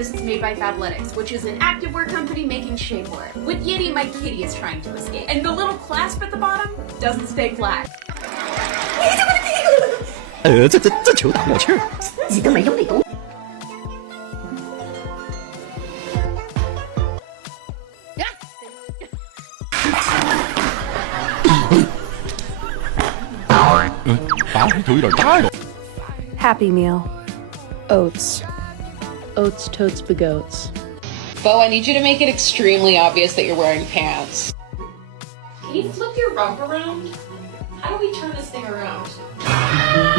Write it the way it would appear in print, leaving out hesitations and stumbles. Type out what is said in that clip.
this is made by Fabletics, which is an activewear company making shapewear. With Yeti, my kitty is trying to escape. And the little clasp at the bottom doesn't stay flat. 这球打冒气儿。你都没用力功。打水球有点大哟。 Happy Meal. Oats. Oats, totes, bagoats. Bo, I need you to make it extremely obvious that you're wearing pants. Can you flip your rump around? How do we turn this thing around?